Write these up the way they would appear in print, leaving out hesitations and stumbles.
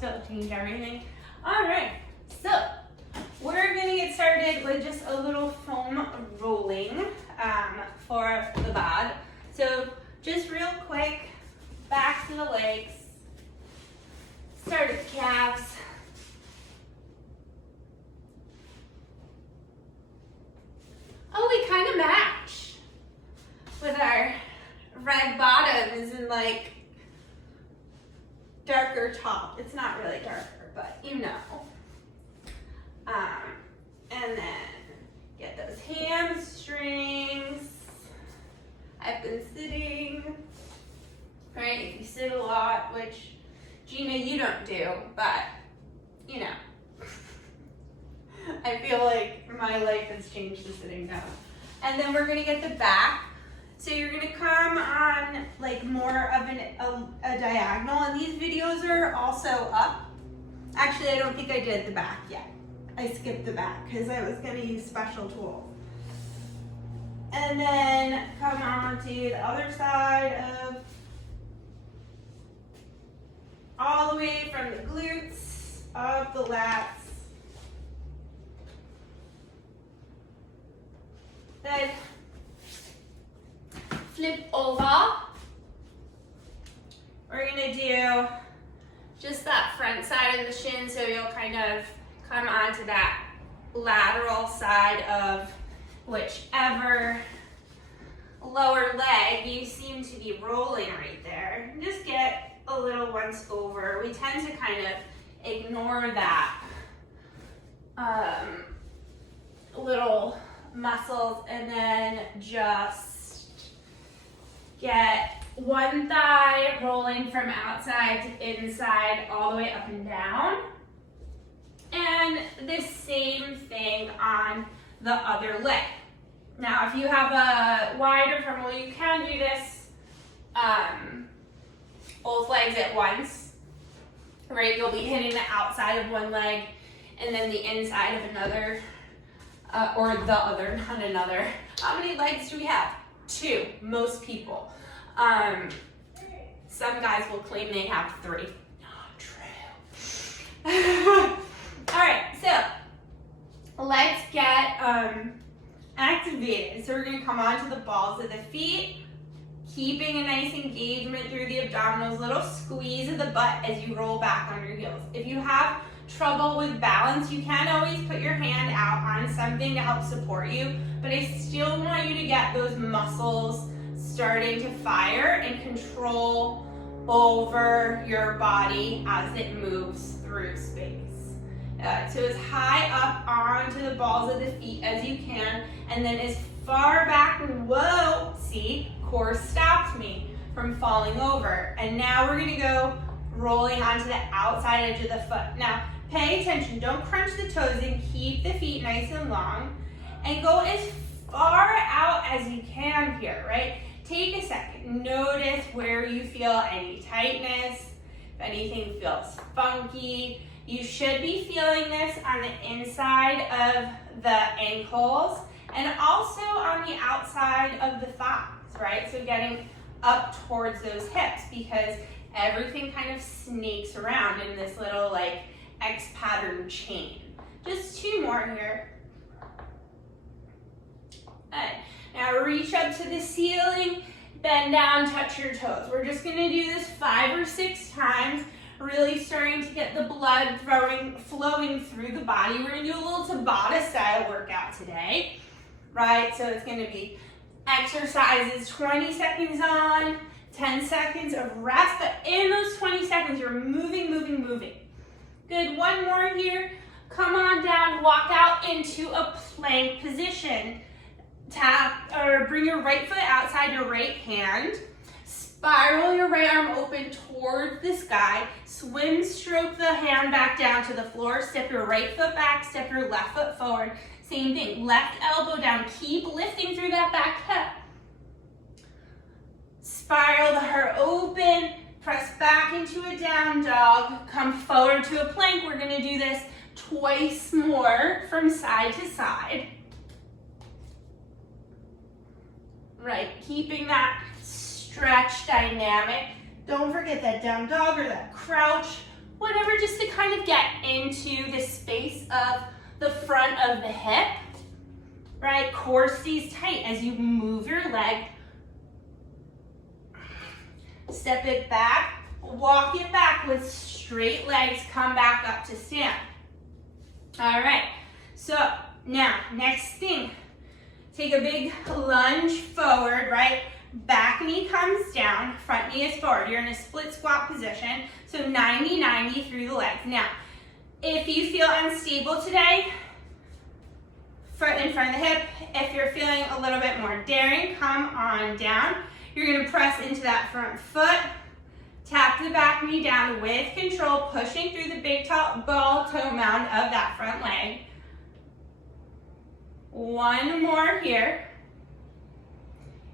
Still change everything. All right, so we're gonna get started with just a little foam rolling for the bod. So just real quick, back to the legs, start at the calves. Oh, we kind of match with our red bottoms and like darker top. It's not really darker, but you know. And then get those hamstrings. I've been sitting, right? If you sit a lot, which Gina, you don't do, but you know. I feel like my life has changed to sitting down. And then we're gonna get the back. So you're gonna come on like more of a diagonal, and these videos are also up. Actually, I don't think I did the back yet. I skipped the back because I was gonna use special tools. And then come on to the other side of, all the way from the glutes, up the lats. Then flip over. We're gonna do just that front side of the shin, so you'll kind of come onto that lateral side of whichever lower leg you seem to be rolling right there. Just get a little once over. We tend to kind of ignore that little muscles, and then just get one thigh rolling from outside to inside all the way up and down, and the same thing on the other leg. Now if you have a wider femoral, you can do this both legs at once, right? You'll be hitting the outside of one leg and then the inside of another, or the other, not another. How many legs do we have? 2, most people. Some guys will claim they have 3. Not true. All right, so let's get activated. So we're gonna come onto the balls of the feet, keeping a nice engagement through the abdominals, little squeeze of the butt as you roll back on your heels. If you have trouble with balance, you can always put your hand out on something to help support you, but I still want you to get those muscles starting to fire and control over your body as it moves through space. So as high up onto the balls of the feet as you can, and then as far back, whoa, see, core stopped me from falling over. And now we're gonna go rolling onto the outside edge of the foot. Now, pay attention, don't crunch the toes in, keep the feet nice and long, and go as far out as you can here, right? Take a second, notice where you feel any tightness, if anything feels funky. You should be feeling this on the inside of the ankles and also on the outside of the thighs, right? So getting up towards those hips, because everything kind of snakes around in this little like X pattern chain. Just 2 more here. Good. Now reach up to the ceiling, bend down, touch your toes. We're just gonna do this 5 or 6 times, really starting to get the blood flowing through the body. We're gonna do a little tabata style workout today, right? So it's gonna be exercises, 20 seconds on, 10 seconds of rest, but in those 20 seconds, you're moving, moving, moving. Good, 1 more here. Come on down, walk out into a plank position. Tap, or bring your right foot outside your right hand. Spiral your right arm open towards the sky. Swim stroke the hand back down to the floor. Step your right foot back, step your left foot forward. Same thing, left elbow down. Keep lifting through that back hip. Spiral the heart open. Press back into a down dog. Come forward to a plank. We're gonna do this twice more from side to side. Right, keeping that stretch dynamic. Don't forget that down dog or that crouch whatever, just to kind of get into the space of the front of the hip, right? Core stays tight as you move your leg. Step it back, walk it back with straight legs, come back up to stand. All right, so now, next thing, take a big lunge forward, right? Back knee comes down, front knee is forward. You're in a split squat position, so 90-90 through the legs. Now, if you feel unstable today, in front of the hip, if you're feeling a little bit more daring, come on down. You're gonna press into that front foot, tap the back knee down with control, pushing through the big ball toe mound of that front leg. One more here.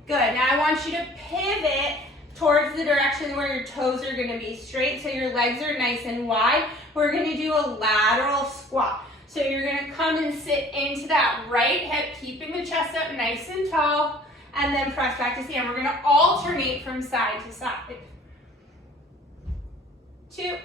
Good, now I want you to pivot towards the direction where your toes are gonna be straight, so your legs are nice and wide. We're gonna do a lateral squat. So you're gonna come and sit into that right hip, keeping the chest up nice and tall, and then press back to stand. We're gonna alternate from side to side. 2.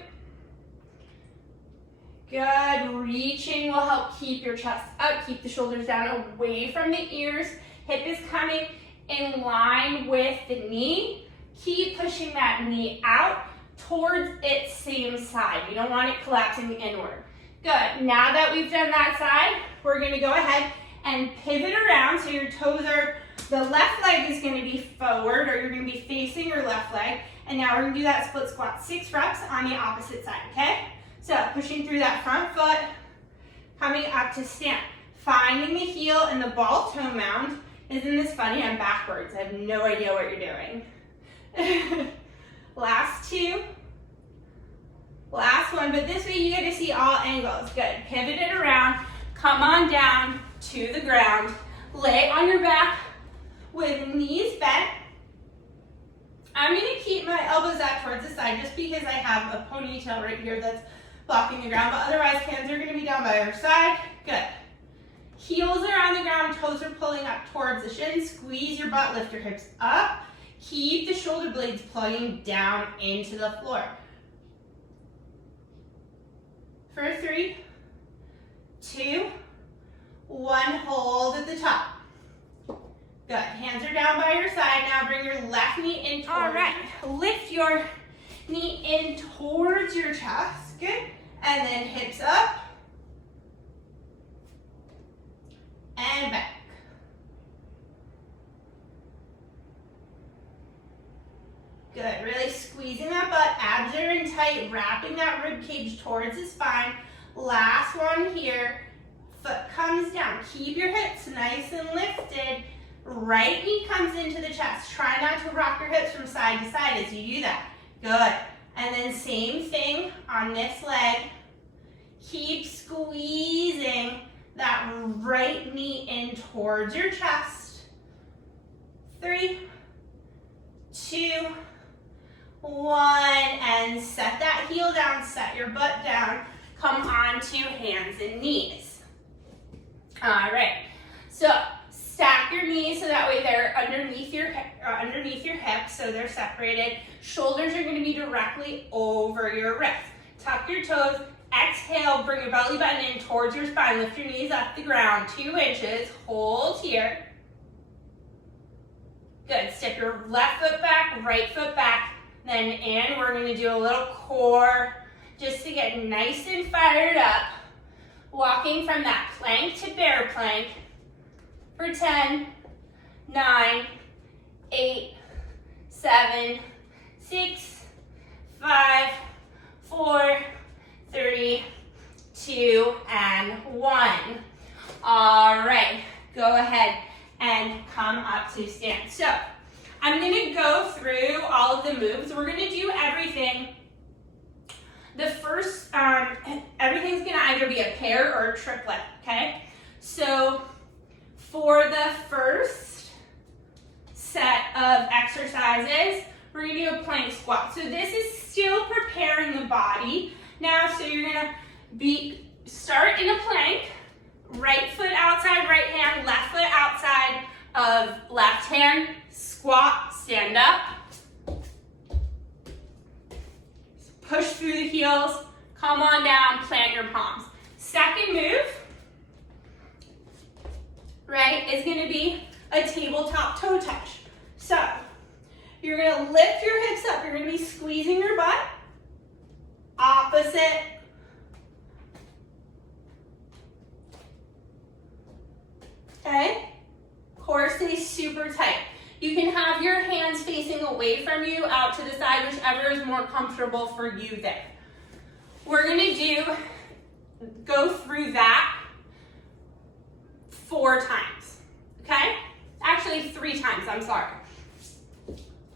Good, reaching will help keep your chest up, keep the shoulders down away from the ears. Hip is coming in line with the knee. Keep pushing that knee out towards its same side. You don't want it collapsing inward. Good, now that we've done that side, we're gonna go ahead and pivot around so your toes are, the left leg is gonna be forward, or you're gonna be facing your left leg. And now we're gonna do that split squat, 6 reps on the opposite side, okay? So pushing through that front foot, coming up to stand. Finding the heel in the ball toe mound. Isn't this funny? I'm backwards. I have no idea what you're doing. Last 2. Last one, but this way you get to see all angles. Good, pivot it around, come on down to the ground. Lay on your back with knees bent. I'm gonna keep my elbows out towards the side just because I have a ponytail right here that's blocking the ground, but otherwise hands are gonna be down by your side. Good. Heels are on the ground, toes are pulling up towards the shins. Squeeze your butt, lift your hips up. Keep the shoulder blades plugging down into the floor. For 3, 2, 1, hold at the top. Good, hands are down by your side. Now bring your left knee in towards. All right, lift your knee in towards your chest. Good, and then hips up and back. Good, really squeezing that butt, abs are in tight, wrapping that rib cage towards the spine. Last one here, foot comes down. Keep your hips nice and lifted. Right knee comes into the chest. Try not to rock your hips from side to side as you do that. Good, and then same thing on this leg. Keep squeezing that right knee in towards your chest. 3, 2, 1, and set that heel down, set your butt down, come onto hands and knees. All right, so stack your knees so that way they're underneath your hips, so they're separated. Shoulders are gonna be directly over your wrists. Tuck your toes, exhale, bring your belly button in towards your spine, lift your knees off the ground, 2 inches, hold here. Good, step your left foot back, right foot back, then in. We're gonna do a little core just to get nice and fired up. Walking from that plank to bear plank for 10, 9, 8, 7, 6, 5, 4, 3, 2, and 1. All right, go ahead and come up to stand. So I'm gonna go through all of the moves. We're gonna do everything. The first, everything's gonna either be a pair or a triplet, okay? So for the first set of exercises, we're gonna do a plank squat. So this is still preparing the body. Now, so you're gonna start in a plank, right foot outside right hand, left foot outside of left hand, squat, stand up. Push through the heels, Come on down, plant your palms. Second move, right, is gonna be a tabletop toe touch. So, you're gonna lift your hips up. You're gonna be squeezing your butt. Opposite. Okay? Core stays super tight. You can have your hands facing away from you, out to the side, whichever is more comfortable for you there. We're gonna go through that 4 times, okay? Actually 3 times, I'm sorry.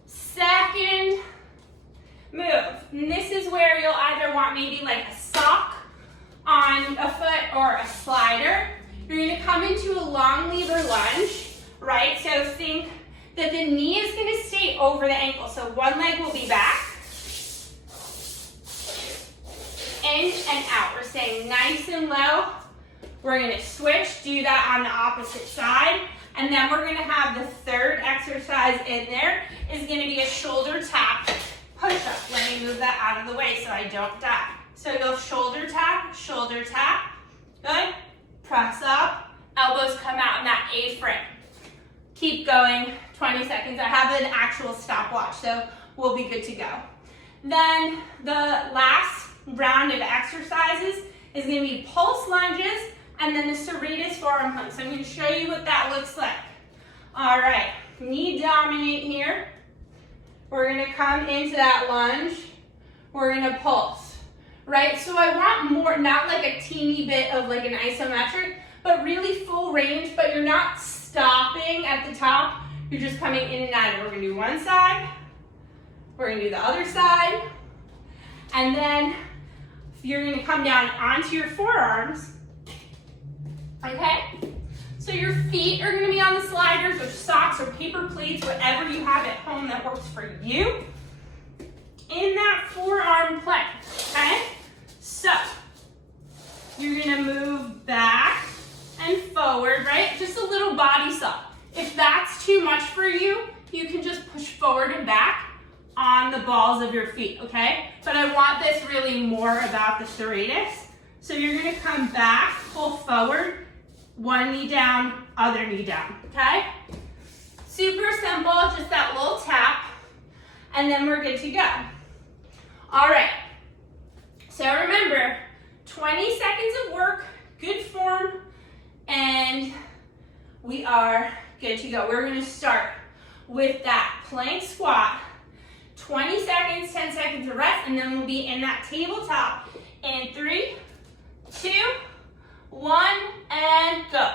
Second move, and this is where you'll either want maybe like a sock on a foot or a slider. You're gonna come into a long lever lunge, right? So think that the knee is gonna stay over the ankle. So one leg will be back, in and out. We're staying nice and low. We're gonna switch, do that on the opposite side. And then we're gonna have the third exercise in there is gonna be a shoulder tap push-up. Let me move that out of the way so I don't die. So go shoulder tap, good. Press up, elbows come out in that A-frame. Keep going, 20 seconds. I have an actual stopwatch, so we'll be good to go. Then the last round of exercises is gonna be pulse lunges and then the serrated forearm plank. So I'm gonna show you what that looks like. All right, knee dominant here. We're gonna come into that lunge. We're gonna pulse, right? So I want more, not like a teeny bit of like an isometric, but really full range, but you're not stopping at the top. You're just coming in and out. We're gonna do one side. We're gonna do the other side. And then you're gonna come down onto your forearms, okay? So your feet are gonna be on the sliders or socks or paper plates, whatever you have at home that works for you. In that forearm plank, okay? So, you're gonna move back and forward, right? Just a little body suck. If that's too much for you, you can just push forward and back on the balls of your feet, okay? But I want this really more about the serrated. So you're gonna come back, pull forward, one knee down, other knee down, okay? Super simple, just that little tap, and then we're good to go. All right, so remember, 20 seconds of work, good form, and we are good to go. We're gonna start with that plank squat, 20 seconds, 10 seconds of rest, and then we'll be in that tabletop in 3, 2, 1, and go.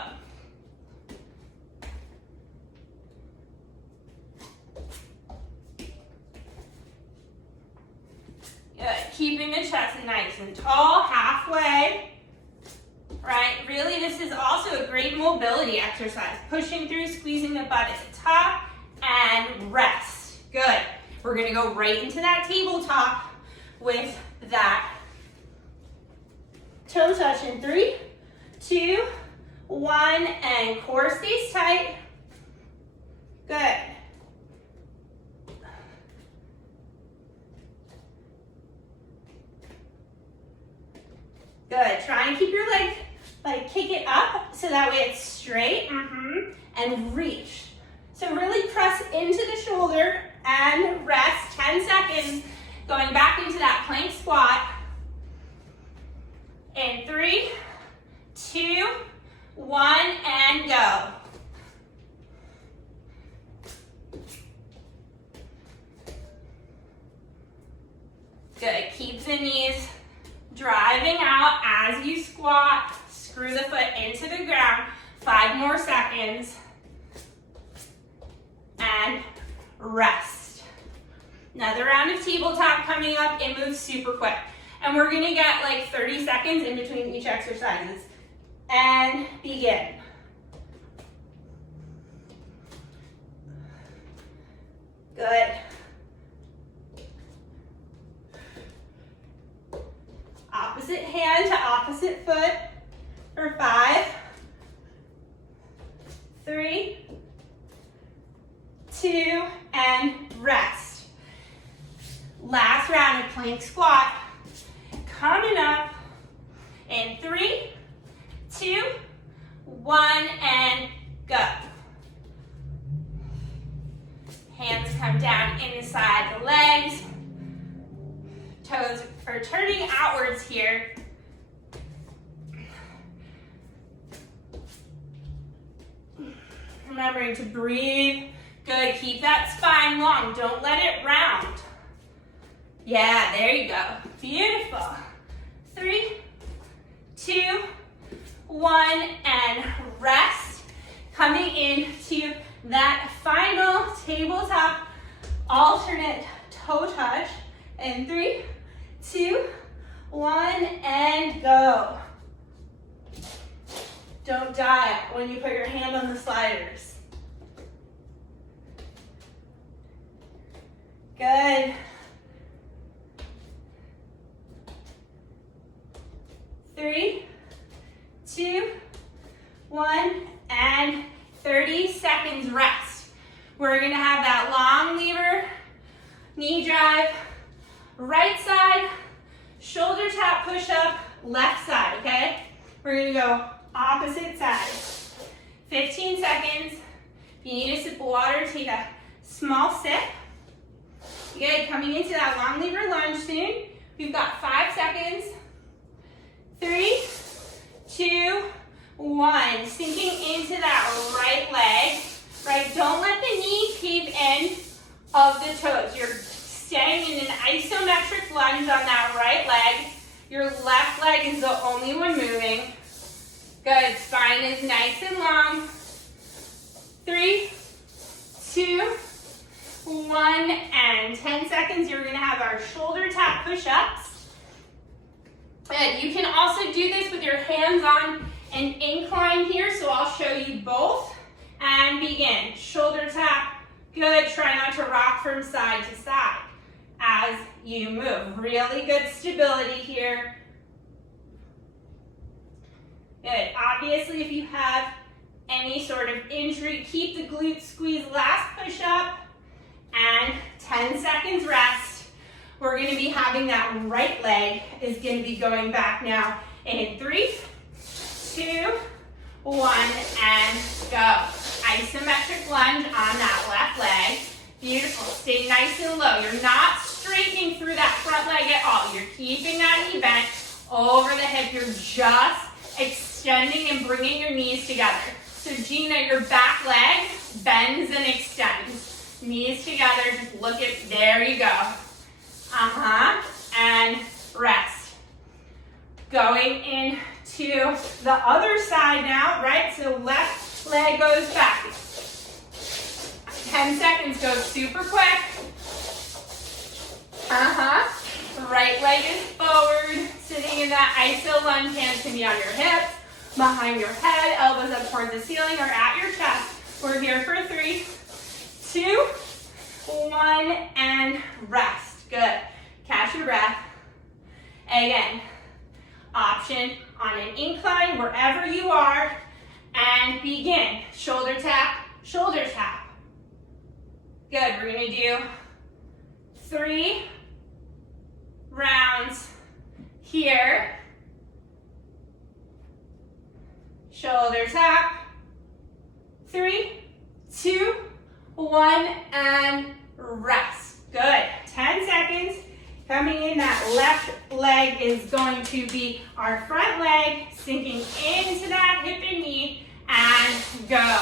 Good. Keeping the chest nice and tall, halfway. Right? Really, this is also a great mobility exercise. Pushing through, squeezing the butt at the top, and rest. Good. We're gonna go right into that tabletop with that toe touch in 3, 2, 1, and core stays tight. Good. Good. Try and keep your leg, kick it up so that way it's straight. And reach. So really press into the shoulder and rest. 10 seconds. Going back into that plank squat. In 3, 2, 1, and go. Good. Keep the knees driving out as you squat. Screw the foot into the ground. 5 more seconds. And rest. Another round of tabletop coming up. It moves super quick. And we're gonna get 30 seconds in between each exercises. And begin. Good. Opposite hand to opposite foot for 5, 3, 2, and rest. Last round of plank squat. coming up. In 3, 2, 1, and go. Hands come down inside the legs. Toes are turning outwards here. Remembering to breathe. Good, keep that spine long. Don't let it round. Yeah, there you go. Beautiful. 3, 2, 1, and rest. Coming into that final tabletop alternate toe touch. And 3, 2, 1, and go. Don't die when you put your hand on the sliders. Good. 3, 2, 1, and 30 seconds rest. We're gonna have that long lever, knee drive, right side, shoulder tap push up, left side, okay? We're gonna go opposite side. 15 seconds. If you need a sip of water, take a small sip. Good, coming into that long lever lunge soon. We've got 5 seconds. 3, 2, 1. Sinking into that right leg. Right, don't let the knee cave in of the toes. You're staying in an isometric lunge on that right leg. Your left leg is the only one moving. Good, spine is nice and long. 3, 2, 1, and 10 seconds. You're gonna have our shoulder tap push-ups. And you can also do this with your hands on an incline here, so I'll show you both. And begin, shoulder tap. Good, try not to rock from side to side as you move. Really good stability here. Good, obviously if you have any sort of injury, keep the glutes squeezed. Last push up and 10 seconds rest. We're gonna be having that right leg is gonna be going back now in 3, 2, 1, and go. Isometric lunge on that left leg. Beautiful, stay nice and low. You're not straightening through that front leg at all. You're keeping that knee bent over the hip. You're just extending and bringing your knees together. So Gina, your back leg bends and extends. Knees together, just look at, there you go. And rest. Going into the other side now, right? So left leg goes back. 10 seconds, go super quick. Right leg is forward, sitting in that iso lunge, hands can be on your hips, behind your head, elbows up towards the ceiling or at your chest. We're here for 3, 2, 1, and rest. Good. Catch your breath. Again, option on an incline wherever you are, and begin. Shoulder tap, shoulder tap. Good, we're gonna do 3 rounds here. Shoulder tap. 3, 2, 1, and rest. Good, 10 seconds. Coming in, that left leg is going to be our front leg, sinking into that hip and knee, and go.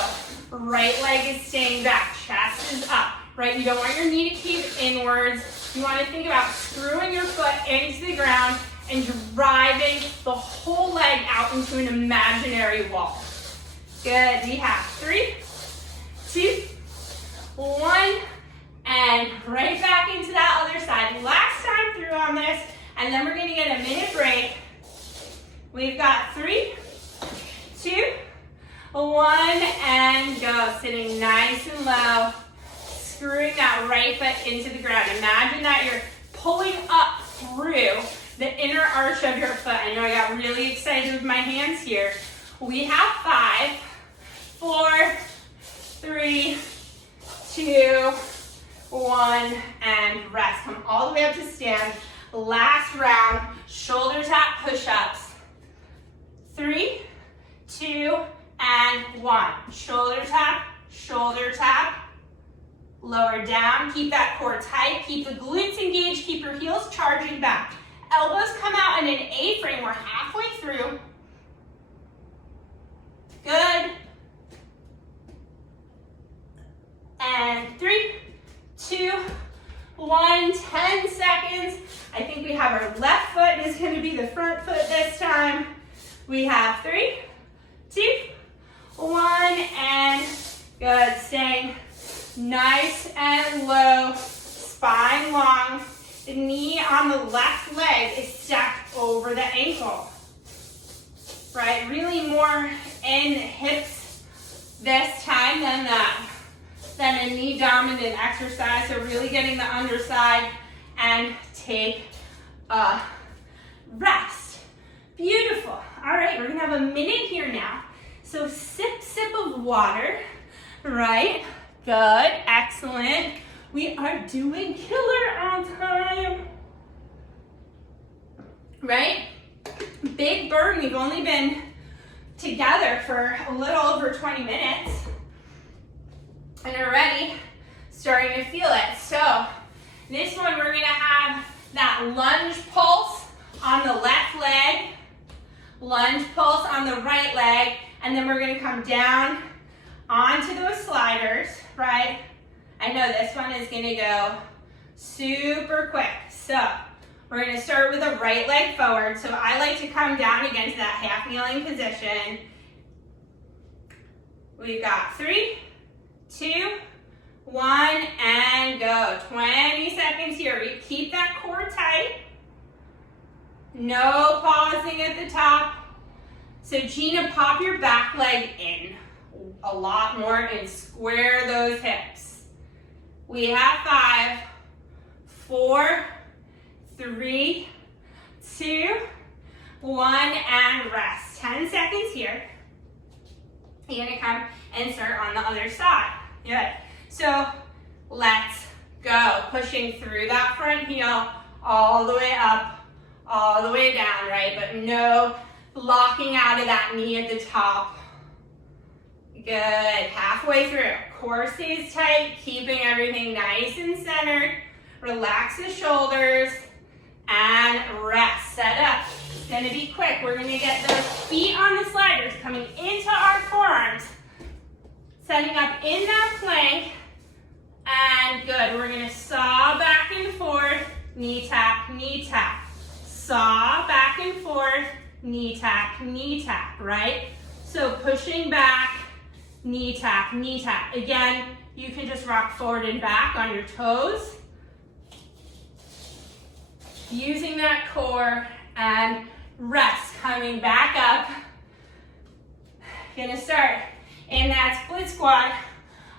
Right leg is staying back, chest is up, right? You don't want your knee to keep inwards. You want to think about screwing your foot into the ground and driving the whole leg out into an imaginary wall. Good, we have 3, 2, 1, and right back into that other side. Last time through on this, and then we're gonna get a minute break. We've got 3, 2, 1, and go. Sitting nice and low, screwing that right foot into the ground. Imagine that you're pulling up through the inner arch of your foot. I know I got really excited with my hands here. We have 5, 4, 3, 2, 1, and rest. Come all the way up to stand. Last round, shoulder tap push-ups. 3, 2, and 1. Shoulder tap, lower down, keep that core tight, keep the glutes engaged, keep your heels charging back. Elbows come out in an A-frame, we're halfway through. Good. And 3, 2, 1, 10 seconds. I think we have our left foot is going to be the front foot this time. We have 3, 2, 1, and good. Staying nice and low, spine long. The knee on the left leg is stacked over the ankle. Right, really more in the hips this time than a knee dominant exercise. So really getting the underside and take a rest. Beautiful. All right, we're gonna have a minute here now. So sip of water, right? Good, excellent. We are doing killer on time, right? Big burn, we've only been together for a little over 20 minutes and already starting to feel it. So this one we're gonna have that lunge pulse on the left leg, lunge pulse on the right leg, and then we're gonna come down onto those sliders, right? I know this one is gonna go super quick. So we're gonna start with the right leg forward. So I like to come down again to that half kneeling position. We've got 3, 2, 1, and go. 20 seconds here. We keep that core tight. No pausing at the top. So Gina, pop your back leg in a lot more and square those hips. We have 5, 4, 3, 2, 1, and rest. 10 seconds here. You're gonna come and start on the other side. Good. So let's go. Pushing through that front heel all the way up, all the way down, right? But no locking out of that knee at the top. Good. Halfway through. Core stays tight, keeping everything nice and centered. Relax the shoulders and rest. Set up. It's gonna be quick. We're gonna get those feet on the sliders coming into our forearms. Setting up in that plank. And good. We're gonna saw back and forth. Knee tap, knee tap. Saw back and forth. Knee tap, right? So pushing back, knee tap, knee tap. Again, you can just rock forward and back on your toes. Using that core and rest. Coming back up. Gonna start in that split squat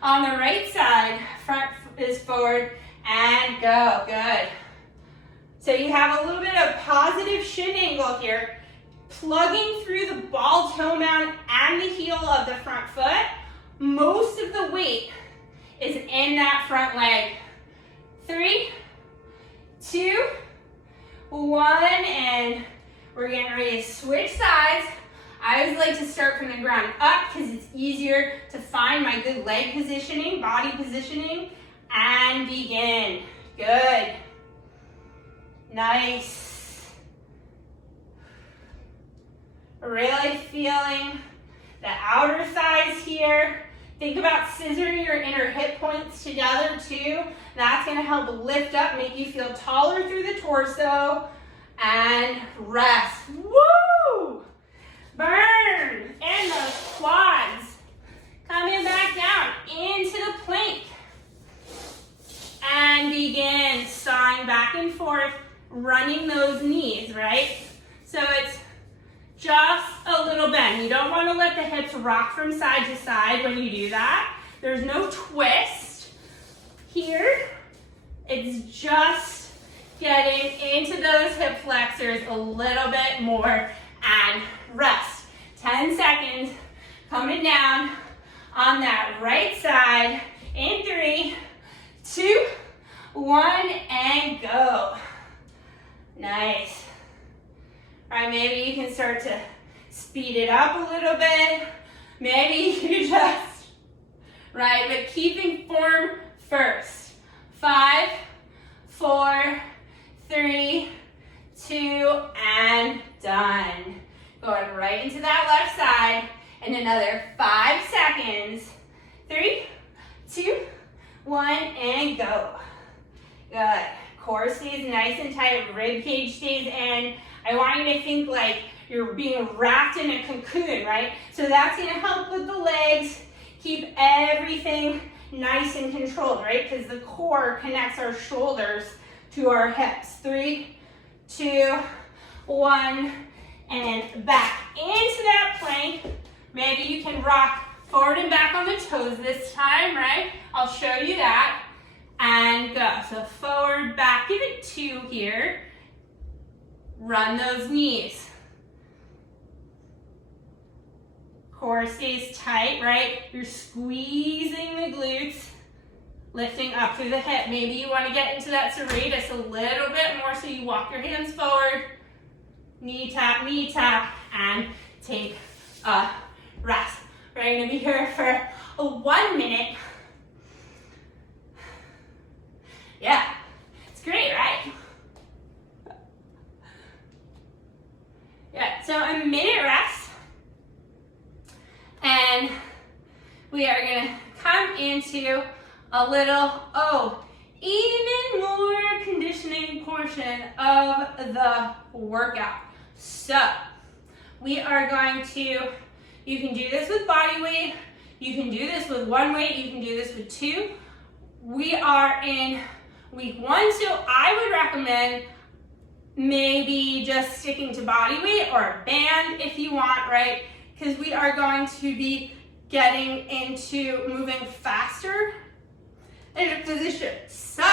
on the right side. Front is forward and go. Good. So you have a little bit of positive shin angle here. Plugging through the ball toe mount and the heel of the front foot. Most of the weight is in that front leg. 3, 2, 1, and we're getting ready to switch sides. I always like to start from the ground up because it's easier to find my good leg positioning, body positioning, and begin. Good. Nice. Really feeling the outer thighs here. Think about scissoring your inner hip points together too. That's gonna help lift up, make you feel taller through the torso. And rest. Woo! Burn in those quads. Coming back down into the plank. And begin sawing back and forth, running those knees, right? So it's just a little bend. You don't want to let the hips rock from side to side when you do that. There's no twist here. It's just getting into those hip flexors a little bit more and rest. 10 seconds. Coming down on that right side in 3, 2, 1, and go. Nice. All right, maybe you can start to speed it up a little bit. Maybe you just, right, but keeping form first. 5, 4, 3, 2, and done. Going right into that left side. And another 5 seconds. 3, 2, 1, and go. Good. Core stays nice and tight. Rib cage stays in. I want you to think like you're being wrapped in a cocoon, right? So that's going to help with the legs. Keep everything nice and controlled, right? Because the core connects our shoulders to our hips. 3, 2, 1, and back into that plank. Maybe you can rock forward and back on the toes this time, right? I'll show you that. And go. So forward, back. Give it 2 here. Run those knees. Core stays tight, right? You're squeezing the glutes, lifting up through the hip. Maybe you want to get into that serrated a little bit more, so you walk your hands forward, knee tap, and take a rest. We're going to be here for 1 minute. Yeah, it's great, right? Yeah, so a minute rest. And we are going to come into a little, even more conditioning portion of the workout. So we are going to, you can do this with body weight, you can do this with 1 weight, you can do this with 2. We are in week 1, so I would recommend maybe just sticking to body weight or a band if you want, right? Because we are going to be getting into moving faster in a position. So,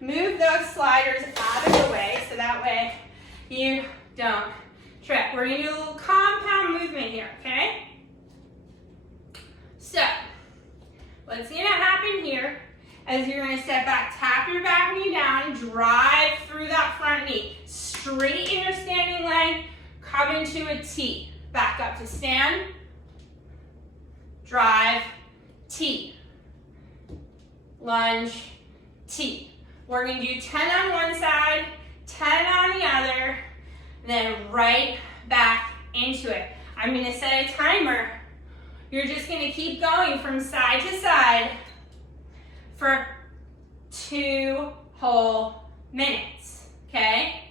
move those sliders out of the way so that way you don't trip. We're going to do a little compound movement here, okay? So, what's going to happen here is you're going to step back, tap your back knee down, drive through that front knee. Straighten your standing leg, come into a T. Back up to stand, drive, T. Lunge, T. We're going to do 10 on one side, 10 on the other, then right back into it. I'm going to set a timer. You're just going to keep going from side to side for 2 whole minutes, okay?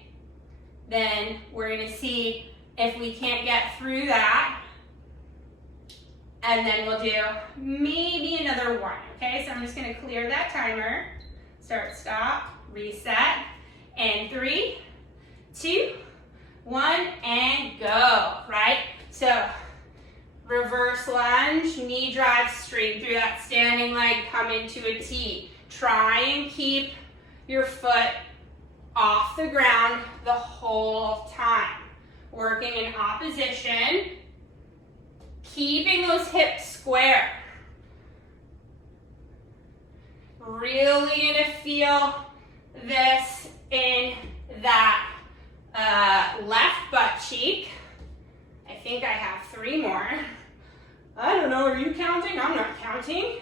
Then we're going to see if we can't get through that, and then we'll do maybe another 1, okay? So I'm just going to clear that timer. Start, stop, reset, and 3, 2, 1, and go, right? So reverse lunge, knee drive straight through that standing leg, come into a T. Try and keep your foot off the ground the whole time. Working in opposition, keeping those hips square. Really gonna feel this in that left butt cheek. I think I have 3 more. I don't know, are you counting? I'm not counting,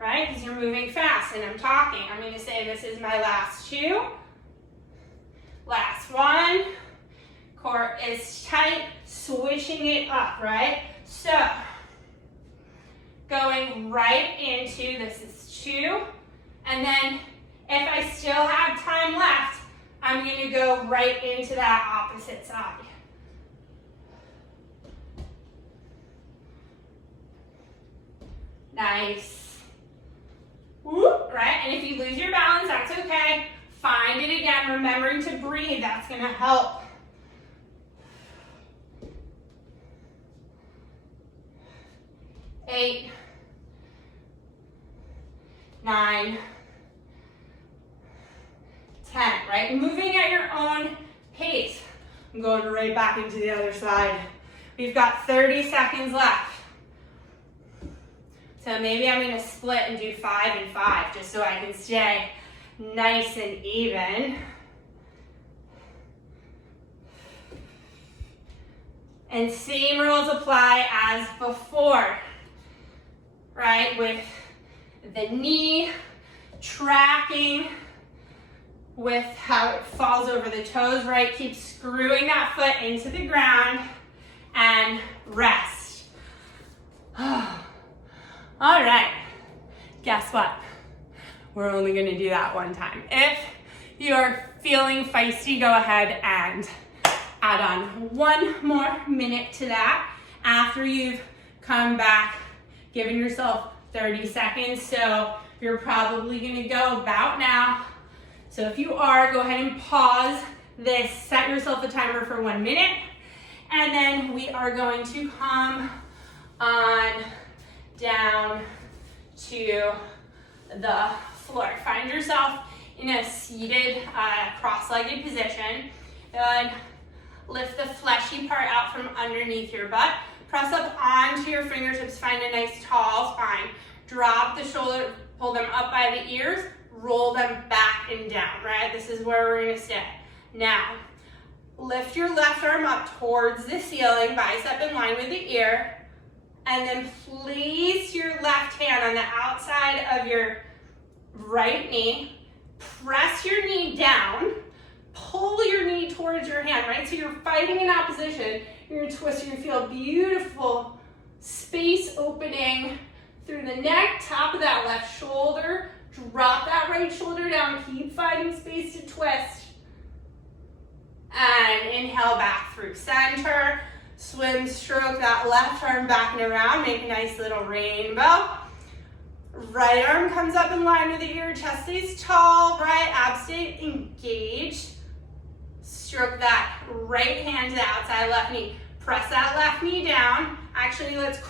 right? Because you're moving fast and I'm talking. I'm gonna say this is my last 2. Last 1. Core is tight, switching it up, right? So, going right into, this is 2, and then if I still have time left, I'm going to go right into that opposite side. Nice. Whoop, right? And if you lose your balance, that's okay. Find it again, remembering to breathe, that's going to help. 8, 9, 10, right? Moving at your own pace. I'm going right back into the other side. We've got 30 seconds left. So maybe I'm going to split and do 5 and 5 just so I can stay nice and even. And same rules apply as before, right? With the knee tracking with how it falls over the toes, right? Keep screwing that foot into the ground and rest. All right, guess what? We're only gonna do that one time. If you're feeling feisty, go ahead and add on 1 more minute to that after you've come back, giving yourself 30 seconds. So you're probably gonna go about now. So if you are, go ahead and pause this, set yourself a timer for 1 minute, and then we are going to come on down to the floor. Find yourself in a seated, cross-legged position. And lift the fleshy part out from underneath your butt. Press up onto your fingertips, find a nice tall spine. Drop the shoulder, pull them up by the ears, roll them back and down, right? This is where we're gonna stay. Now, lift your left arm up towards the ceiling, bicep in line with the ear, and then place your left hand on the outside of your right knee. Press your knee down, pull your knee towards your hand, right? So you're fighting in opposition. You're gonna twist, you're gonna feel beautiful space opening through the neck, top of that left shoulder. Drop that right shoulder down, keep finding space to twist. And inhale back through center. Swim stroke that left arm back and around, make a nice little rainbow. Right arm comes up in line with the ear, chest stays tall, right abs stay engaged. Stroke that right hand to the outside left knee. Press that left knee down. Actually, let's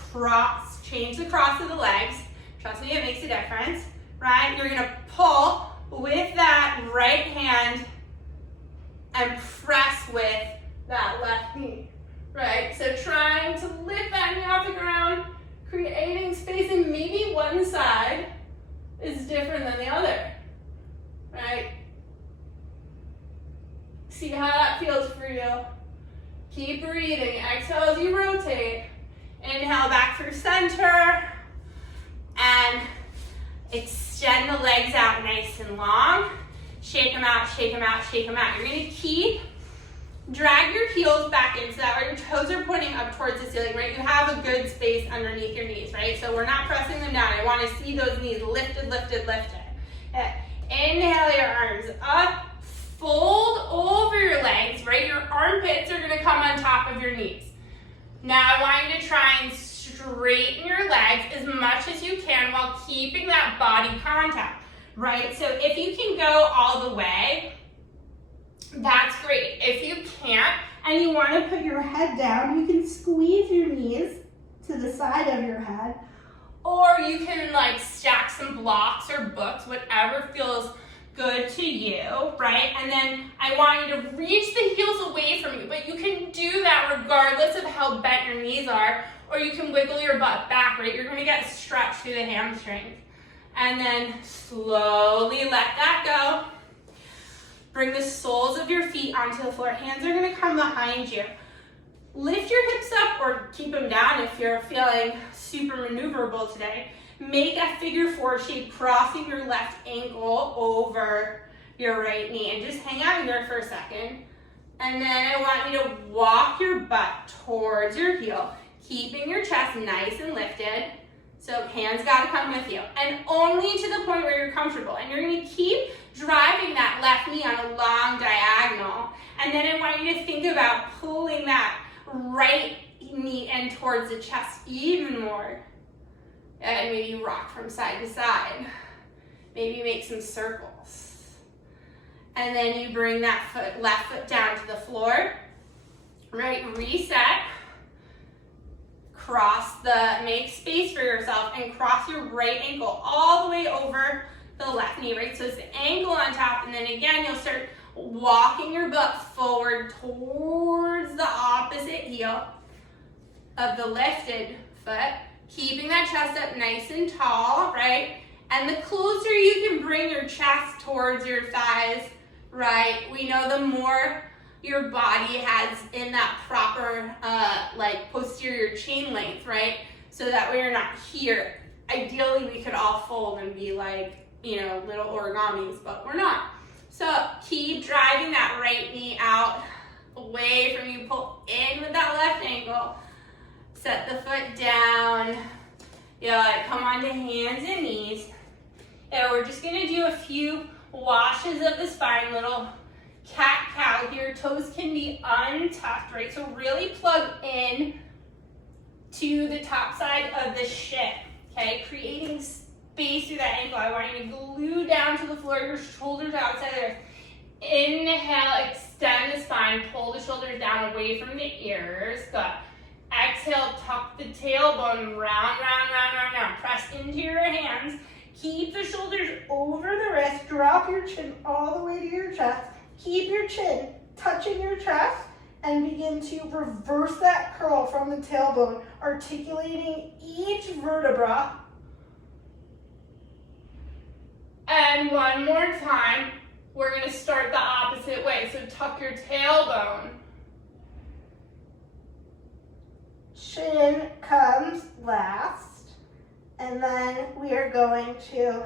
change the cross of the legs. Trust me, it makes a difference, right? You're gonna pull with that right hand and press with that left knee, right? So trying to lift that knee off the ground, creating space, and maybe one side is different than the other, right? See how that feels for you. Keep breathing. Exhale as you rotate. Inhale back through center. And extend the legs out nice and long. Shake them out, shake them out, shake them out. You're going to drag your heels back in so that way your toes are pointing up towards the ceiling, right? You have a good space underneath your knees, right? So we're not pressing them down. I want to see those knees lifted, lifted, lifted. Inhale your arms up. Fold over your legs, right? Your armpits are gonna come on top of your knees. Now I want you to try and straighten your legs as much as you can while keeping that body contact, right? So if you can go all the way, that's great. If you can't and you wanna put your head down, you can squeeze your knees to the side of your head, or you can like stack some blocks or books, whatever feels good to you, right? And then I want you to reach the heels away from you, but you can do that regardless of how bent your knees are, or you can wiggle your butt back, right? You're gonna get stretched through the hamstrings. And then slowly let that go. Bring the soles of your feet onto the floor. Hands are gonna come behind you. Lift your hips up or keep them down if you're feeling super maneuverable today. Make a figure 4 shape, crossing your left ankle over your right knee, and just hang out here for a second. And then I want you to walk your butt towards your heel, keeping your chest nice and lifted. So hands gotta come with you, and only to the point where you're comfortable. And you're gonna keep driving that left knee on a long diagonal. And then I want you to think about pulling that right knee in towards the chest even more. And maybe rock from side to side. Maybe make some circles. And then you bring that left foot down to the floor. Right, reset. Make space for yourself and cross your right ankle all the way over the left knee, right? So it's the ankle on top, and then again, you'll start walking your butt forward towards the opposite heel of the lifted foot. Keeping that chest up nice and tall, right? And the closer you can bring your chest towards your thighs, right? We know the more your body has in that proper like posterior chain length, right? So that way you're not here. Ideally, we could all fold and be like, you know, little origamis, but we're not. So keep driving that right knee out, away from you. Pull in with that left ankle. Set the foot down. Yeah, come onto hands and knees. And we're just gonna do a few washes of the spine, little cat-cow here. Toes can be untucked, right? So really plug in to the top side of the shin, okay? Creating space through that ankle. I want you to glue down to the floor, your shoulders outside there. Inhale, extend the spine, pull the shoulders down away from the ears. Good. Exhale, tuck the tailbone, round, round, round, round, round. Press into your hands. Keep the shoulders over the wrist. Drop your chin all the way to your chest. Keep your chin touching your chest and begin to reverse that curl from the tailbone, articulating each vertebra. And one more time, we're going to start the opposite way. So tuck your tailbone. Chin comes last. And then we are going to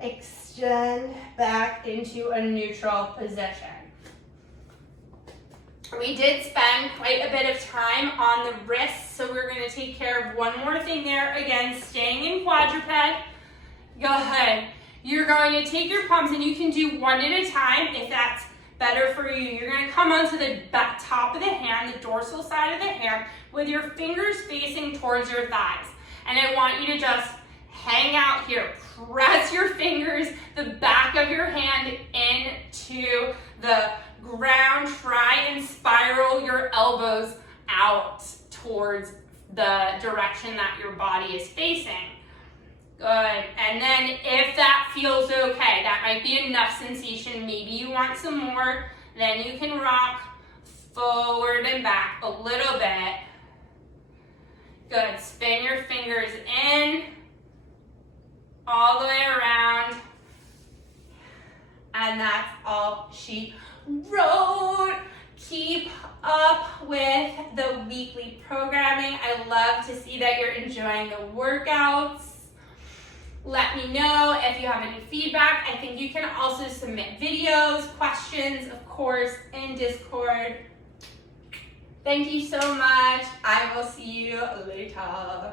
extend back into a neutral position. We did spend quite a bit of time on the wrists, so we're going to take care of one more thing there. Again, staying in quadruped. Go ahead. You're going to take your palms, and you can do one at a time if that's better for you. You're going to come onto the top of the hand, the dorsal side of the hand, with your fingers facing towards your thighs. And I want you to just hang out here. Press your fingers, the back of your hand into the ground. Try and spiral your elbows out towards the direction that your body is facing. Good. And then if that feels okay, that might be enough sensation. Maybe you want some more. Then you can rock forward and back a little bit. Good. Spin your fingers in, all the way around. And that's all she wrote. Keep up with the weekly programming. I love to see that you're enjoying the workouts. Let me know if you have any feedback. I think you can also submit videos, questions, of course, in Discord. Thank you so much. I will see you later.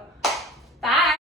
Bye.